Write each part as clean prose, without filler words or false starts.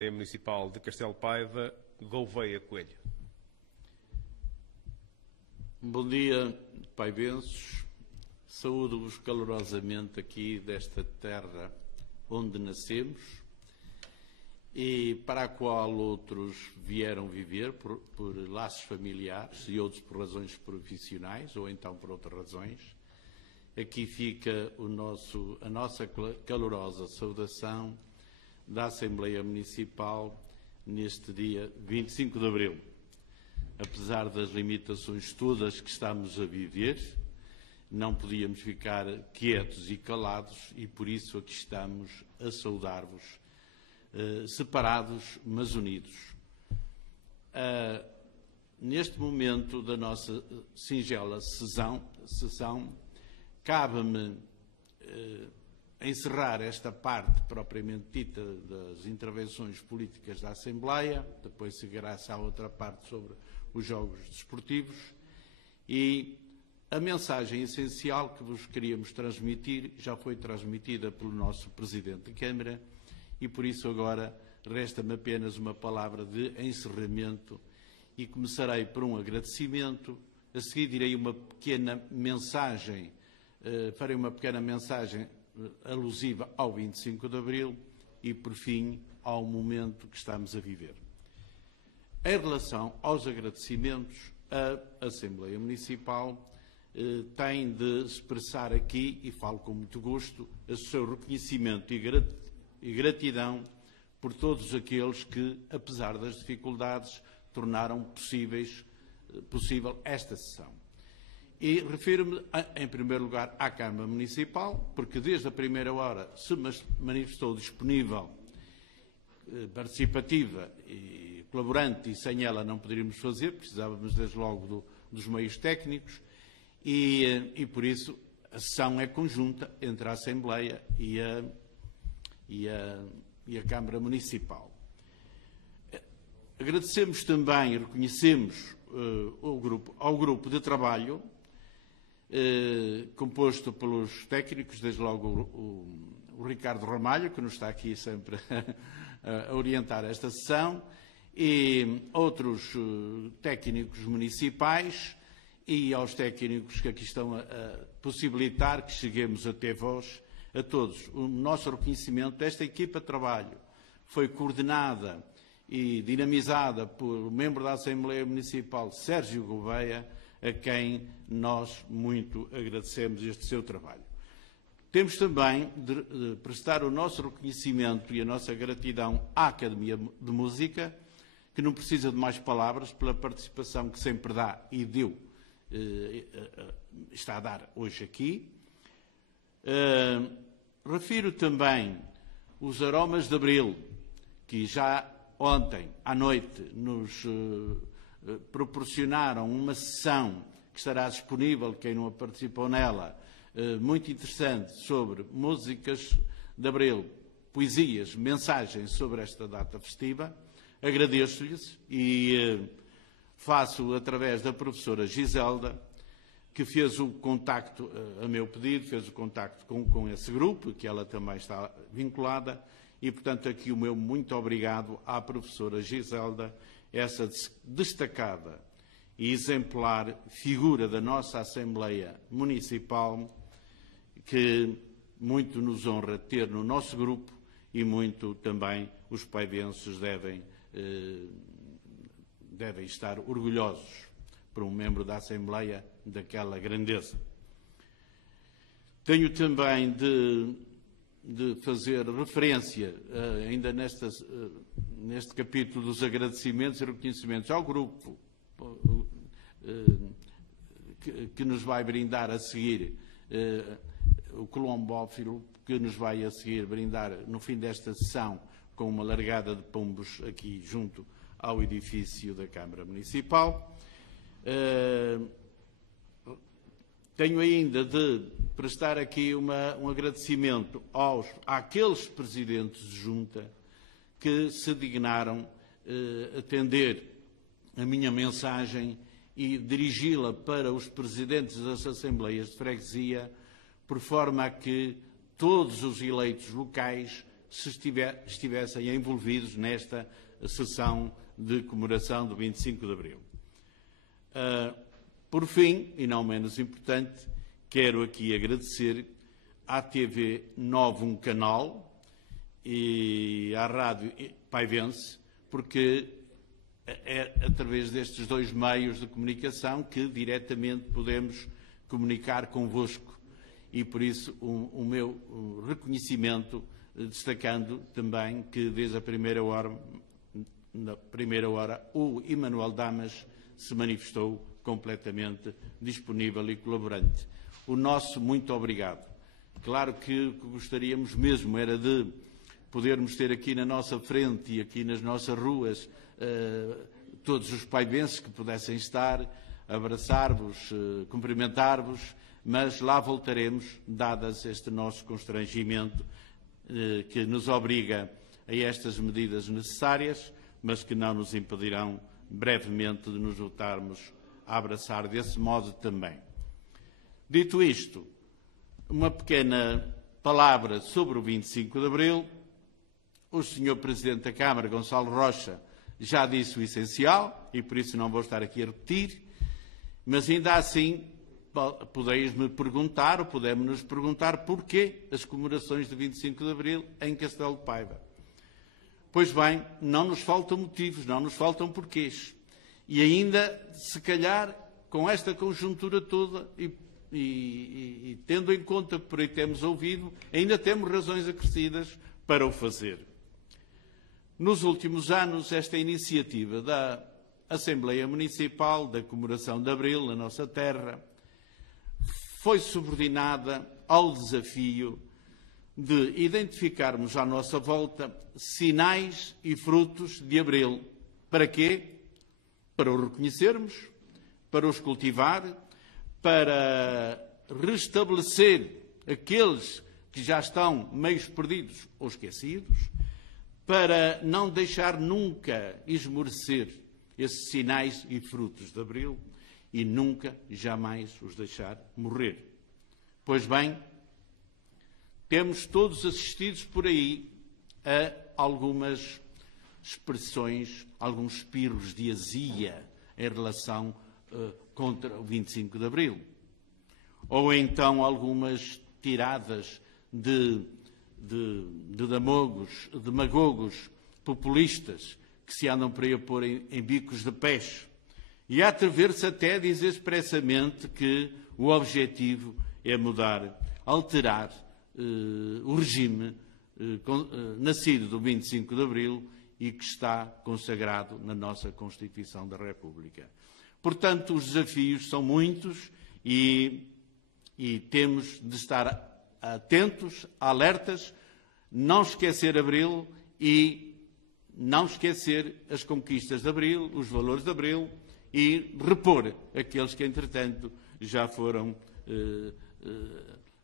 Municipal de Castelo Paiva, Gouveia Coelho. Bom dia, paivenses. Saúdo-vos calorosamente aqui desta terra onde nascemos e para a qual outros vieram viver por laços familiares e outros por razões profissionais ou então por outras razões. Aqui fica a nossa calorosa saudação da Assembleia Municipal neste dia 25 de Abril. Apesar das limitações todas que estamos a viver, não podíamos ficar quietos e calados e por isso aqui estamos a saudar-vos, separados mas unidos. Neste momento da nossa singela sessão, cabe-me encerrar esta parte propriamente dita das intervenções políticas da Assembleia, depois seguirá-se a outra parte sobre os jogos desportivos e a mensagem essencial que vos queríamos transmitir já foi transmitida pelo nosso Presidente da Câmara e por isso agora resta-me apenas uma palavra de encerramento e começarei por um agradecimento, a seguir direi uma pequena mensagem, farei uma pequena mensagem alusiva ao 25 de Abril e, por fim, ao momento que estamos a viver. Em relação aos agradecimentos, a Assembleia Municipal tem de expressar aqui, e falo com muito gosto, o seu reconhecimento e gratidão por todos aqueles que, apesar das dificuldades, tornaram possível esta sessão. E refiro-me, em primeiro lugar, à Câmara Municipal, porque desde a primeira hora se manifestou disponível, participativa e colaborante, e sem ela não poderíamos fazer, precisávamos desde logo dos meios técnicos, e por isso a sessão é conjunta entre a Assembleia e a Câmara Municipal. Agradecemos também e reconhecemos ao grupo de trabalho, composto pelos técnicos, desde logo o Ricardo Ramalho, que nos está aqui sempre a orientar esta sessão, e outros técnicos municipais e aos técnicos que aqui estão a possibilitar que cheguemos até vós, a todos. O nosso reconhecimento desta equipa de trabalho foi coordenada e dinamizada por membro da Assembleia Municipal, Sérgio Gouveia, a quem nós muito agradecemos este seu trabalho. Temos também de prestar o nosso reconhecimento e a nossa gratidão à Academia de Música, que não precisa de mais palavras pela participação que sempre dá e deu, está a dar hoje aqui. Refiro também os Aromas de Abril, que já ontem à noite nos proporcionaram uma sessão que estará disponível, quem não participou nela, muito interessante, sobre músicas de Abril, poesias, mensagens sobre esta data festiva. Agradeço-lhes e faço através da professora Giselda, que fez o contacto, a meu pedido, fez o contacto com esse grupo, que ela também está vinculada, e, portanto, aqui o meu muito obrigado à professora Giselda, essa destacada e exemplar figura da nossa Assembleia Municipal, que muito nos honra ter no nosso grupo e muito também os paivenses devem estar orgulhosos por um membro da Assembleia daquela grandeza. Tenho também de fazer referência, ainda neste capítulo dos agradecimentos e reconhecimentos, ao grupo que nos vai brindar a seguir, o Colombófilo, que nos vai a seguir brindar no fim desta sessão com uma largada de pombos aqui junto ao edifício da Câmara Municipal. Tenho ainda de prestar aqui um agradecimento àqueles presidentes de junta que se dignaram atender a minha mensagem e dirigi-la para os presidentes das Assembleias de Freguesia, por forma a que todos os eleitos locais se estivessem envolvidos nesta sessão de comemoração do 25 de Abril. Por fim, e não menos importante, quero aqui agradecer à TV 9 um canal e à Rádio Paivense, porque é através destes dois meios de comunicação que diretamente podemos comunicar convosco e, por isso, o meu reconhecimento, destacando também que desde a primeira hora, o Emanuel Damas se manifestou completamente disponível e colaborante. O nosso muito obrigado. Claro que o que gostaríamos mesmo era de podermos ter aqui na nossa frente e aqui nas nossas ruas todos os paivenses que pudessem estar, abraçar-vos, cumprimentar-vos, mas lá voltaremos, dadas este nosso constrangimento que nos obriga a estas medidas necessárias, mas que não nos impedirão brevemente de nos voltarmos a abraçar desse modo também. Dito isto, uma pequena palavra sobre o 25 de Abril. O Sr. Presidente da Câmara, Gonçalo Rocha, já disse o essencial e por isso não vou estar aqui a repetir, mas ainda assim podeis-me perguntar, ou podemos-nos perguntar, porquê as comemorações de 25 de Abril em Castelo de Paiva. Pois bem, não nos faltam motivos, não nos faltam porquês. E ainda, se calhar, com esta conjuntura toda e tendo em conta que por aí temos ouvido, ainda temos razões acrescidas para o fazer. Nos últimos anos, esta iniciativa da Assembleia Municipal da Comemoração de Abril, na nossa terra, foi subordinada ao desafio de identificarmos à nossa volta sinais e frutos de Abril. Para quê? Para os reconhecermos, para os cultivar, para restabelecer aqueles que já estão meio perdidos ou esquecidos, para não deixar nunca esmorecer esses sinais e frutos de Abril e nunca, jamais os deixar morrer. Pois bem, temos todos assistidos por aí a algumas expressões, alguns espirros de azia em relação contra o 25 de Abril. Ou então algumas tiradas de demagogos populistas que se andam por aí a pôr em bicos de peixe. E a atrever-se até a dizer expressamente que o objetivo é mudar, alterar o regime nascido do 25 de Abril e que está consagrado na nossa Constituição da República. Portanto, os desafios são muitos e temos de estar atentos, alertas, não esquecer Abril e não esquecer as conquistas de Abril, os valores de Abril e repor aqueles que, entretanto, já foram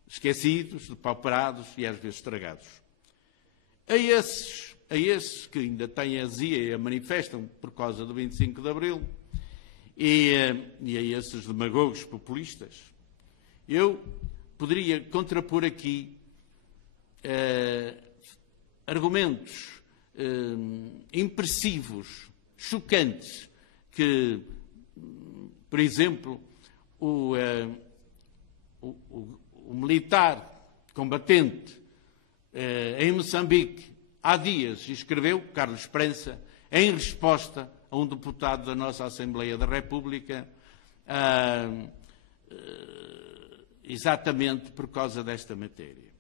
esquecidos, depauperados e às vezes estragados. A esses que ainda têm azia e a manifestam por causa do 25 de Abril e a esses demagogos populistas, eu poderia contrapor aqui argumentos impressivos, chocantes, que, por exemplo, o militar combatente em Moçambique há dias escreveu, Carlos Esperança, em resposta a um deputado da nossa Assembleia da República, exatamente por causa desta matéria.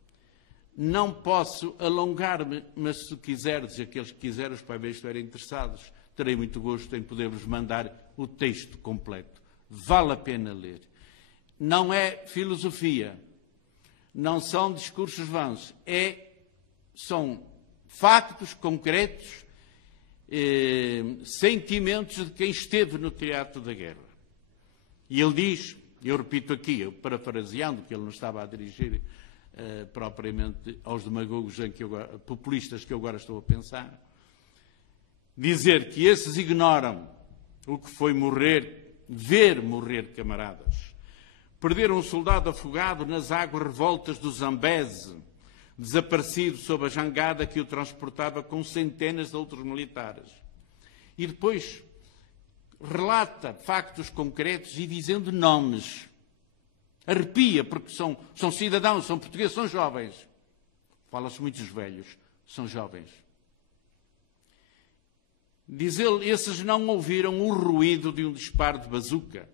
Não posso alongar-me, mas se quiserdes, aqueles que quiserem, os paivéis estiverem interessados, terei muito gosto em poder-vos mandar o texto completo. Vale a pena ler. Não é filosofia, não são discursos vãos, são factos concretos, sentimentos de quem esteve no teatro da guerra. E ele diz, eu repito aqui, eu parafraseando, que ele não estava a dirigir propriamente aos demagogos populistas que eu agora estou a pensar, dizer que esses ignoram o que foi ver morrer camaradas. Perder um soldado afogado nas águas revoltas do Zambeze, desaparecido sob a jangada que o transportava com centenas de outros militares. E depois relata factos concretos e dizendo nomes. Arrepia, porque são cidadãos, são portugueses, são jovens. Fala-se muito dos velhos, são jovens. Diz ele, esses não ouviram o ruído de um disparo de bazuca,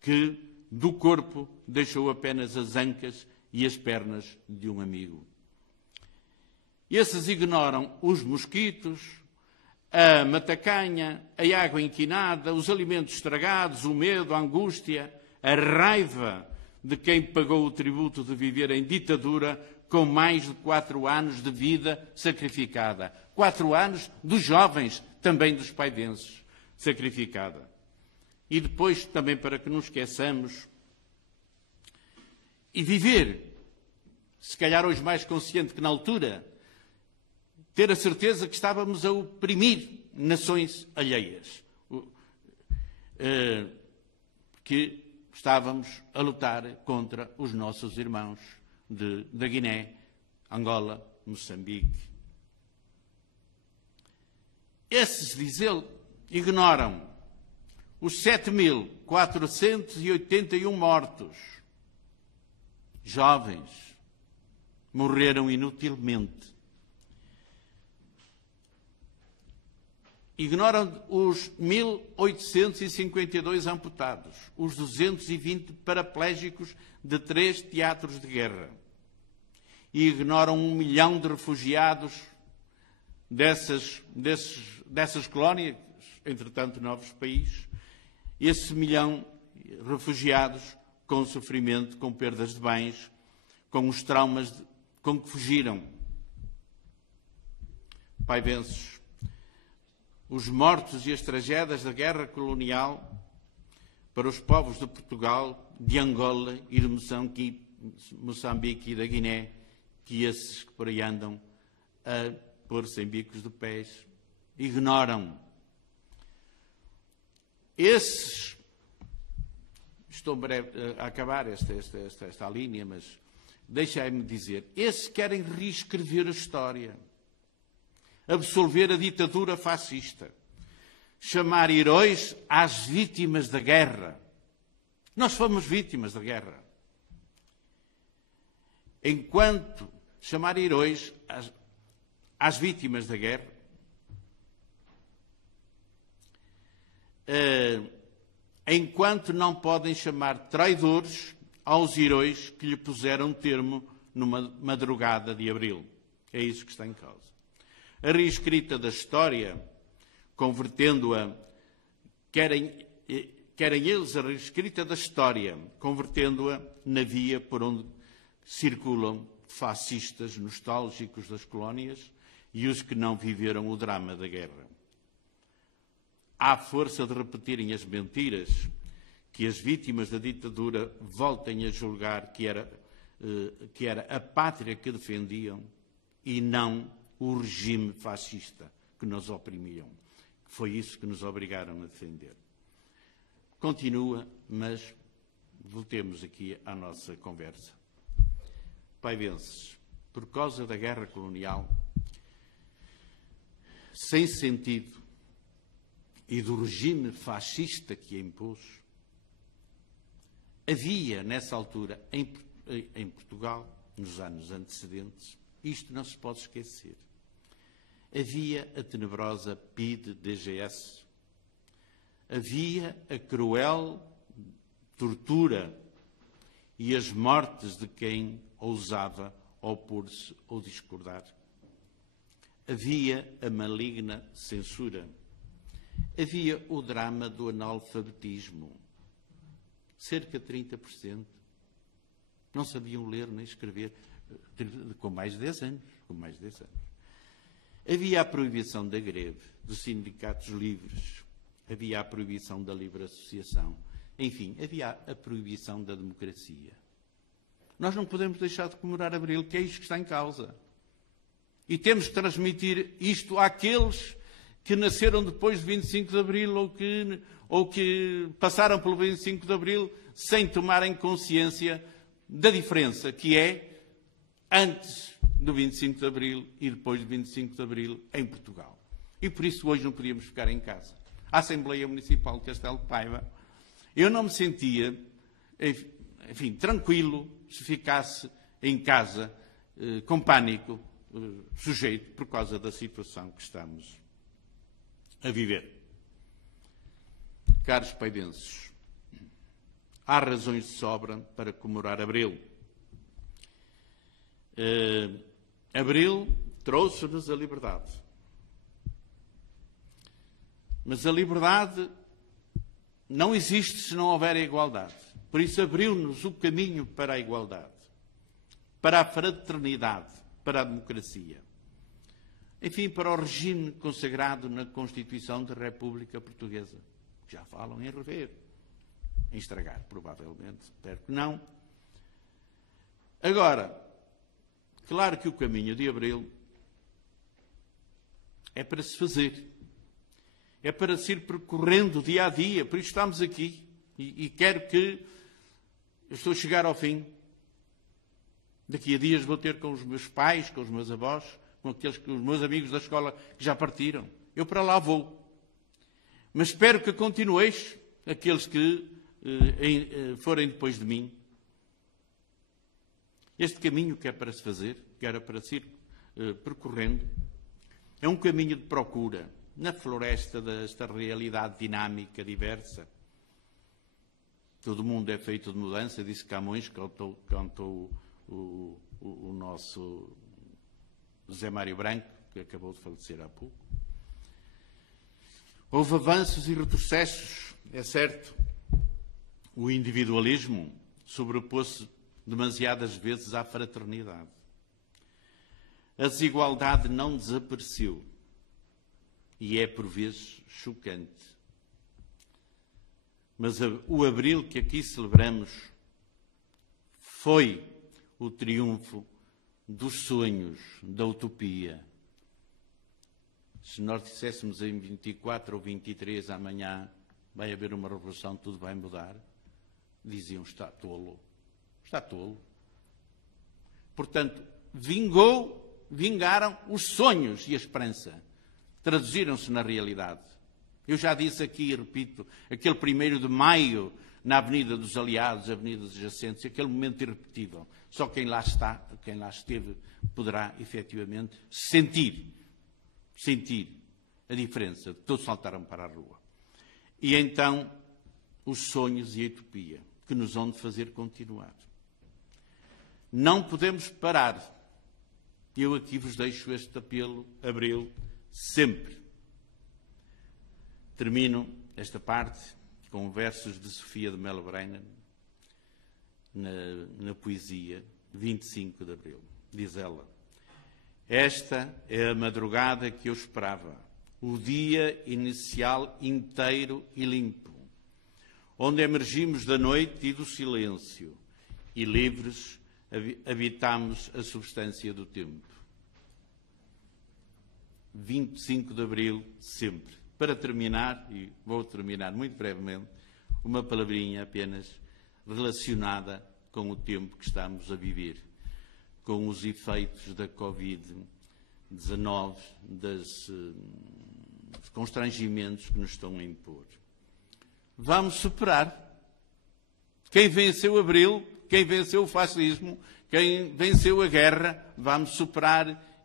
que do corpo deixou apenas as ancas e as pernas de um amigo. Esses ignoram os mosquitos, a matacanha, a água inquinada, os alimentos estragados, o medo, a angústia, a raiva de quem pagou o tributo de viver em ditadura com mais de 4 anos de vida sacrificada. 4 anos dos jovens, também dos paivenses, sacrificada. E depois, também para que não esqueçamos, e viver, se calhar hoje mais consciente que na altura, ter a certeza que estávamos a oprimir nações alheias, que estávamos a lutar contra os nossos irmãos da Guiné, Angola, Moçambique. Esses, diz ele, ignoram os 7.481 mortos, jovens, morreram inutilmente. Ignoram os 1.852 amputados, os 220 paraplégicos de 3 teatros de guerra. E ignoram 1 milhão de refugiados dessas colónias, entretanto novos países, esse 1 milhão de refugiados com sofrimento, com perdas de bens, com os traumas com que fugiram. Paivenses, os mortos e as tragédias da guerra colonial para os povos de Portugal, de Angola e de Moçambique e da Guiné, que esses que por aí andam a pôr-se em bicos de pés, ignoram. Esses, estou breve a acabar esta linha, mas deixai-me dizer, esses querem reescrever a história, absolver a ditadura fascista, chamar heróis às vítimas da guerra. Nós fomos vítimas da guerra. Enquanto chamar heróis às vítimas da guerra, enquanto não podem chamar traidores aos heróis que lhe puseram termo numa madrugada de abril. É isso que está em causa. A reescrita da história, convertendo-a, querem eles a reescrita da história, convertendo-a na via por onde circulam fascistas nostálgicos das colónias e os que não viveram o drama da guerra. À força de repetirem as mentiras, que as vítimas da ditadura voltem a julgar que era a pátria que defendiam e não o regime fascista que nos oprimiam. Foi isso que nos obrigaram a defender. Continua, mas voltemos aqui à nossa conversa. Paivenses, por causa da guerra colonial, sem sentido, e do regime fascista que a impôs, havia, nessa altura, em Portugal, nos anos antecedentes, isto não se pode esquecer, havia a tenebrosa PIDE-DGS, havia a cruel tortura e as mortes de quem ousava opor-se ou discordar. Havia a maligna censura. Havia o drama do analfabetismo. Cerca de 30% não sabiam ler nem escrever, com mais de 10 anos. Havia a proibição da greve, dos sindicatos livres. Havia a proibição da livre associação. Enfim, havia a proibição da democracia. Nós não podemos deixar de comemorar Abril, que é isto que está em causa. E temos que transmitir isto àqueles que nasceram depois de 25 de Abril ou que passaram pelo 25 de Abril sem tomarem consciência da diferença que é, antes do 25 de Abril e depois do 25 de Abril em Portugal. E por isso hoje não podíamos ficar em casa. A Assembleia Municipal de Castelo de Paiva, eu não me sentia, enfim, tranquilo se ficasse em casa com pânico, sujeito por causa da situação que estamos a viver. Caros paivenses, há razões de sobra para comemorar Abril. Abril trouxe-nos a liberdade. Mas a liberdade não existe se não houver a igualdade. Por isso abriu-nos o caminho para a igualdade, para a fraternidade, para a democracia. Enfim, para o regime consagrado na Constituição da República Portuguesa. Já falam em rever, em estragar, provavelmente, espero que não. Agora, claro que o caminho de Abril é para se fazer, é para se ir percorrendo dia a dia, por isso estamos aqui e quero que, eu estou a chegar ao fim, daqui a dias vou ter com os meus pais, com os meus avós, com os meus amigos da escola que já partiram, eu para lá vou. Mas espero que continueis, aqueles que forem depois de mim. Este caminho que é para se fazer, que era para se ir percorrendo, é um caminho de procura, na floresta desta realidade dinâmica, diversa. Todo mundo é feito de mudança, disse Camões, cantou o nosso José Mário Branco, que acabou de falecer há pouco. Houve avanços e retrocessos, é certo. O individualismo sobrepôs-se demasiadas vezes à fraternidade. A desigualdade não desapareceu e é, por vezes, chocante. Mas o Abril que aqui celebramos foi o triunfo dos sonhos, da utopia. Se nós disséssemos em 24 ou 23 amanhã vai haver uma revolução, tudo vai mudar, diziam, está tolo. Está tolo. Portanto, vingaram os sonhos e a esperança. Traduziram-se na realidade. Eu já disse aqui e repito, aquele 1º de maio, na Avenida dos Aliados, Avenida dos Jacentes, aquele momento irrepetível. Só quem lá está, quem lá esteve, poderá efetivamente sentir a diferença. Todos saltaram para a rua. E então, os sonhos e a utopia, que nos vão de fazer continuar. Não podemos parar. Eu aqui vos deixo este apelo, Abril, sempre. Termino esta parte com versos de Sofia de Melo Brennan, na poesia 25 de Abril. Diz ela: esta é a madrugada que eu esperava, o dia inicial inteiro e limpo, onde emergimos da noite e do silêncio e livres habitamos a substância do tempo. 25 de Abril, sempre. Para terminar, e vou terminar muito brevemente, uma palavrinha apenas relacionada com o tempo que estamos a viver, com os efeitos da Covid-19, dos constrangimentos que nos estão a impor. Vamos superar. Quem venceu Abril, quem venceu o fascismo, quem venceu a guerra, vamos superar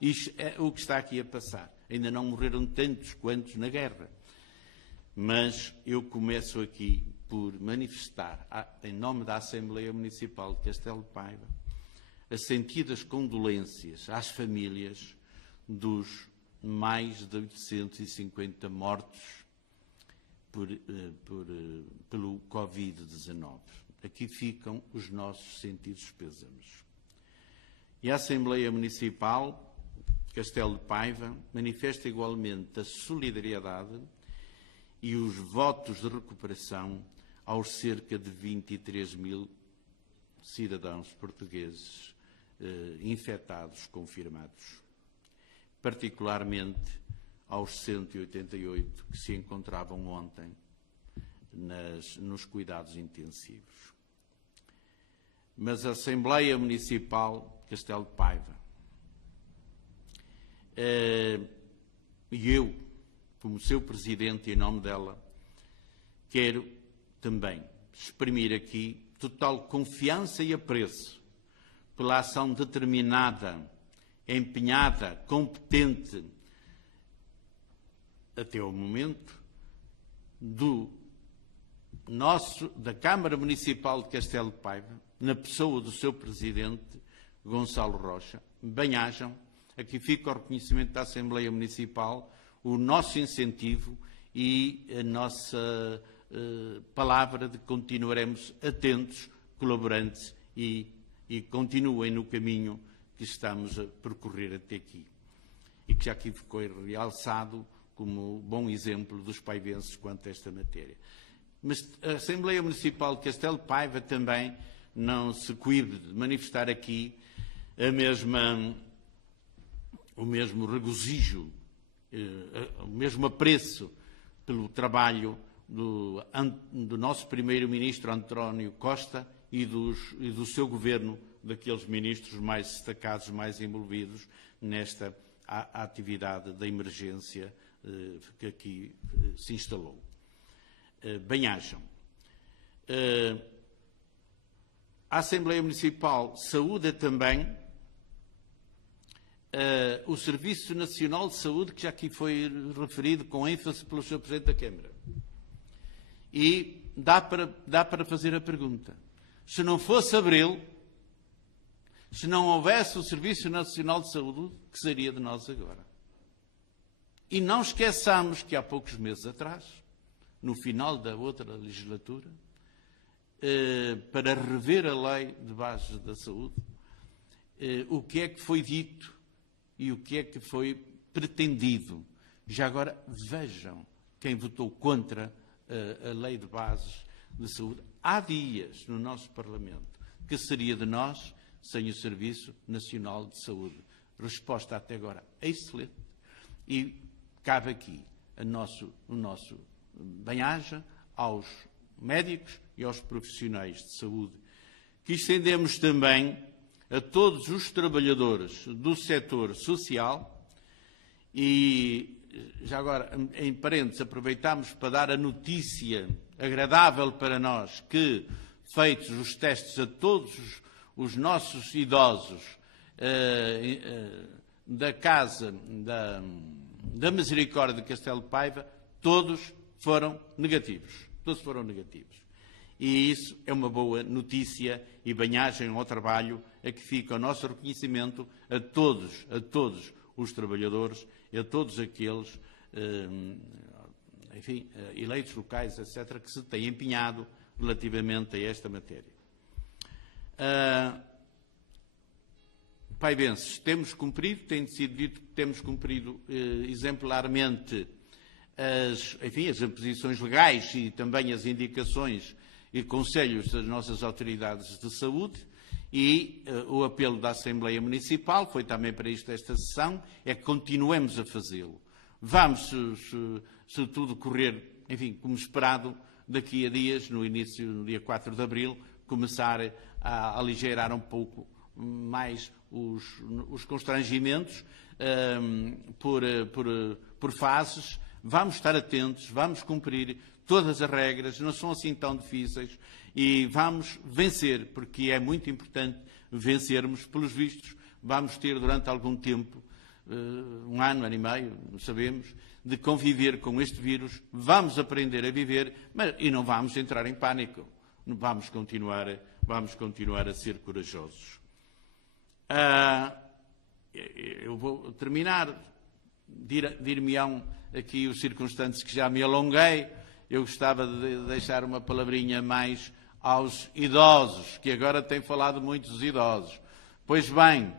o que está aqui a passar. Ainda não morreram tantos quantos na guerra. Mas eu começo aqui por manifestar, em nome da Assembleia Municipal de Castelo de Paiva, as sentidas condolências às famílias dos mais de 850 mortos pelo Covid-19. Aqui ficam os nossos sentidos pêsames. E a Assembleia Municipal de Castelo de Paiva manifesta igualmente a solidariedade e os votos de recuperação aos cerca de 23 mil cidadãos portugueses infectados, confirmados. Particularmente aos 188 que se encontravam ontem nos cuidados intensivos. Mas a Assembleia Municipal de Castelo de Paiva E eu, como seu presidente, em nome dela, quero também exprimir aqui total confiança e apreço pela ação determinada, empenhada, competente, até ao momento, da Câmara Municipal de Castelo de Paiva, na pessoa do seu presidente, Gonçalo Rocha. Bem-ajam, aqui fica o reconhecimento da Assembleia Municipal, o nosso incentivo e a nossa palavra de que continuaremos atentos, colaborantes e continuem no caminho que estamos a percorrer até aqui. E que já aqui ficou realçado como bom exemplo dos paivenses quanto a esta matéria. Mas a Assembleia Municipal de Castelo de Paiva também não se coíbe de manifestar aqui o mesmo regozijo, o mesmo apreço pelo trabalho do nosso primeiro-ministro António Costa e do seu governo, daqueles ministros mais destacados, mais envolvidos nesta atividade da emergência que aqui se instalou. Bem-ajam. A Assembleia Municipal saúda também o Serviço Nacional de Saúde, que já aqui foi referido com ênfase pelo Sr. Presidente da Câmara. E dá para fazer a pergunta. Se não fosse Abril, se não houvesse o Serviço Nacional de Saúde, que seria de nós agora? E não esqueçamos que há poucos meses atrás, no final da outra legislatura, para rever a lei de bases da saúde, o que é que foi dito e o que é que foi pretendido. Já agora vejam quem votou contra a lei de bases de saúde há dias no nosso Parlamento. Que seria de nós sem o Serviço Nacional de Saúde? Resposta até agora excelente. E cabe aqui o nosso bem-aja aos médicos e aos profissionais de saúde, que estendemos também a todos os trabalhadores do setor social e, já agora, em parênteses, aproveitamos para dar a notícia agradável para nós que, feitos os testes a todos os nossos idosos da Casa da Misericórdia de Castelo de Paiva, todos foram negativos. Todos foram negativos. E isso é uma boa notícia e bem-ajam ao trabalho a que fica o nosso reconhecimento a todos os trabalhadores e a todos aqueles, enfim, eleitos locais, etc., que se têm empenhado relativamente a esta matéria. Paivenses, temos cumprido, tem sido dito que temos cumprido exemplarmente as imposições legais e também as indicações e conselhos das nossas autoridades de saúde e o apelo da Assembleia Municipal, foi também para isto esta sessão, é que continuemos a fazê-lo. Vamos, se tudo correr, enfim, como esperado, daqui a dias, no dia 4 de abril, começar a aligeirar um pouco mais os constrangimentos por fases. Vamos estar atentos, vamos cumprir todas as regras, não são assim tão difíceis e vamos vencer, porque é muito importante vencermos. Pelos vistos, vamos ter durante algum tempo, um ano e meio, não sabemos, de conviver com este vírus. Vamos aprender a viver, e não vamos entrar em pânico. Vamos continuar a ser corajosos. Eu vou terminar. Dir-me-ão aqui os circunstantes que já me alonguei. Eu gostava de deixar uma palavrinha mais aos idosos, que agora têm falado muito dos idosos. Pois bem,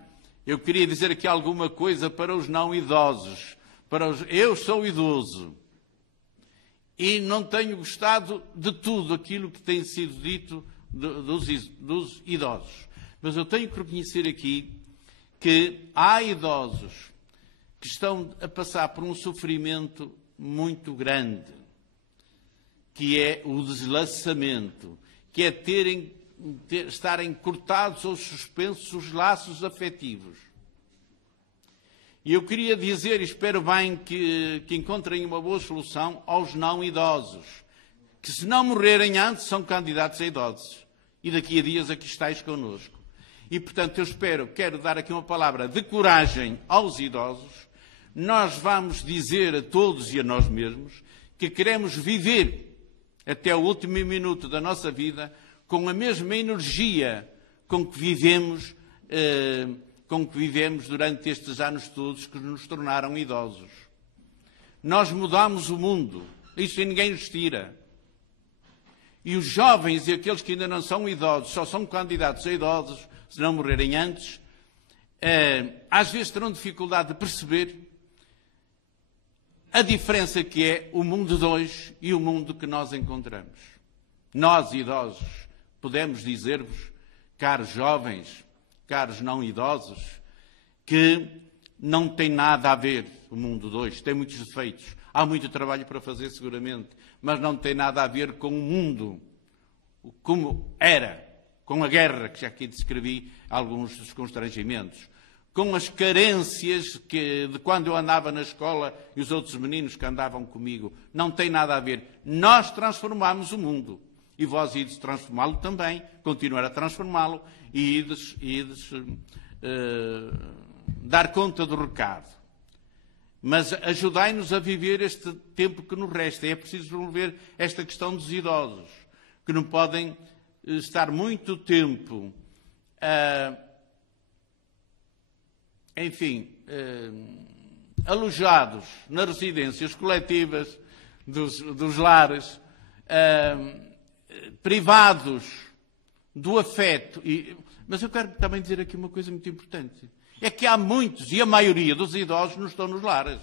eu queria dizer aqui alguma coisa para os não idosos. Eu sou idoso e não tenho gostado de tudo aquilo que tem sido dito dos idosos. Mas eu tenho que reconhecer aqui que há idosos que estão a passar por um sofrimento muito grande, que é o deslaçamento, que é estarem cortados ou suspensos os laços afetivos. E eu queria dizer, e espero bem que encontrem uma boa solução aos não idosos, que se não morrerem antes são candidatos a idosos. E daqui a dias aqui estáis connosco. E, portanto, quero dar aqui uma palavra de coragem aos idosos. Nós vamos dizer a todos e a nós mesmos que queremos viver até o último minuto da nossa vida com a mesma energia com que vivemos durante estes anos todos que nos tornaram idosos. Nós mudamos o mundo, isso ninguém nos tira. E os jovens e aqueles que ainda não são idosos, só são candidatos a idosos, se não morrerem antes, às vezes terão dificuldade de perceber a diferença que é o mundo de hoje e o mundo que nós encontramos. Nós, idosos, podemos dizer-vos, caros jovens, caros não idosos, que não tem nada a ver o mundo de hoje. Tem muitos defeitos. Há muito trabalho para fazer, seguramente, mas não tem nada a ver com o mundo como era, com a guerra, que já aqui descrevi alguns dos constrangimentos, com as carências de quando eu andava na escola e os outros meninos que andavam comigo. Não tem nada a ver. Nós transformamos o mundo. E vós ides transformá-lo também, continuar a transformá-lo e ides dar conta do recado. Mas ajudai-nos a viver este tempo que nos resta. É preciso resolver esta questão dos idosos, que não podem estar muito tempo alojados nas residências coletivas dos lares, privados do afeto. Mas eu quero também dizer aqui uma coisa muito importante. É que há muitos, e a maioria dos idosos não estão nos lares.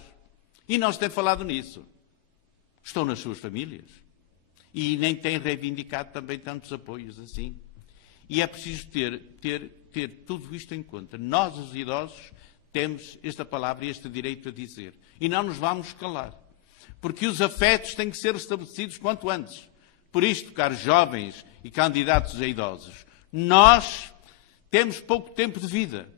E não se tem falado nisso. Estão nas suas famílias. E nem têm reivindicado também tantos apoios assim. E é preciso ter tudo isto em conta. Nós, os idosos, temos esta palavra e este direito a dizer. E não nos vamos calar. Porque os afetos têm que ser estabelecidos quanto antes. Por isto, caros jovens e candidatos a idosos, nós temos pouco tempo de vida.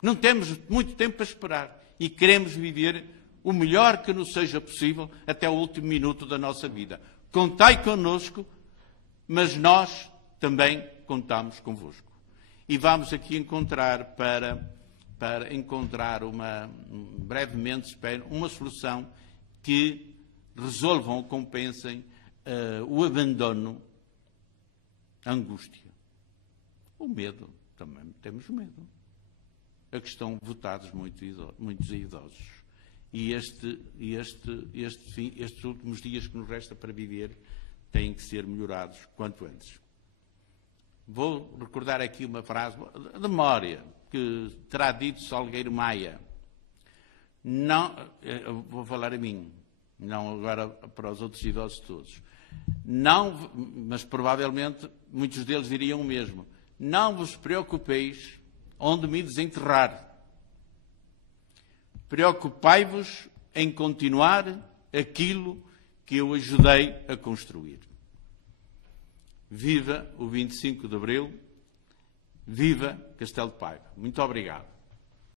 Não temos muito tempo para esperar. E queremos viver o melhor que nos seja possível até o último minuto da nossa vida. Contai connosco, mas nós também contamos convosco. E vamos aqui encontrar, para encontrar brevemente, espero, uma solução que resolvam ou compensem o abandono, a angústia, o medo. Também temos medo. A que estão votados muitos idosos. E estes últimos dias que nos resta para viver têm que ser melhorados quanto antes. Vou recordar aqui uma frase de memória que terá dito Salgueiro Maia. Não, vou falar a mim, não agora para os outros idosos todos. Não, mas provavelmente muitos deles diriam o mesmo. Não vos preocupeis onde me desenterrar. Preocupai-vos em continuar aquilo que eu ajudei a construir. Viva o 25 de Abril, viva Castelo de Paiva. Muito obrigado.